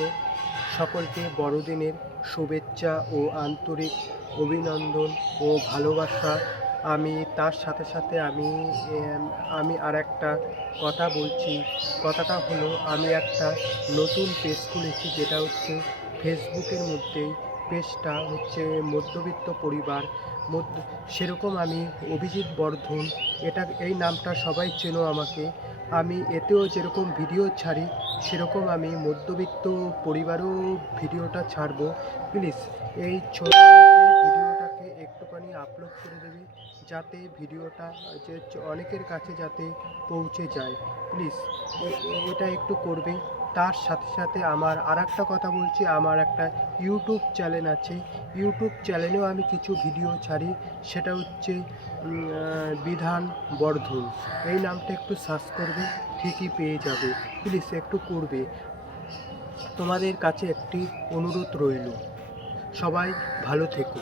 আছো? সকলকে বড়দিনের শুভেচ্ছা ও আন্তরিক অভিনন্দন ও ভালোবাসা। আমি তার সাথে সাথে আমি আর একটা কথা বলছি। কথাটা হলো, আমি একটা নতুন পেজ খুলেছি, যেটা হচ্ছে ফেসবুকের মধ্যেই। পেজটা হচ্ছে মধ্যবিত্ত পরিবার মধ্য সেরকম আমি অভিজিৎ বর্ধন, এই নামটা সবাই চেনো আমাকে। আমি এতেও যেরকম ভিডিও ছাড়ি, সেরকম আমি মধ্যবিত্ত পরিবারেও ভিডিওটা ছাড়বো। প্লিজ এই ভিডিওটাকে একটুখানি আপলোড করে দেবে, যাতে ভিডিওটা যে অনেকের কাছে যাতে পৌঁছে যায়। প্লিজ এটা একটু করবে। তার সাথে সাথে আমার আর একটা কথা বলছি, আমার একটা ইউটিউব চ্যানেল আছে। ইউটিউব চ্যানেলেও আমি কিছু ভিডিও ছাড়ি, সেটা হচ্ছে বিধান বর্ধন। এই নামটা একটু সার্চ করবে, ঠিকই পেয়ে যাবে। প্লিজ একটু করবে। তোমাদের কাছে একটি অনুরোধ রইল, সবাই ভালো থেকো।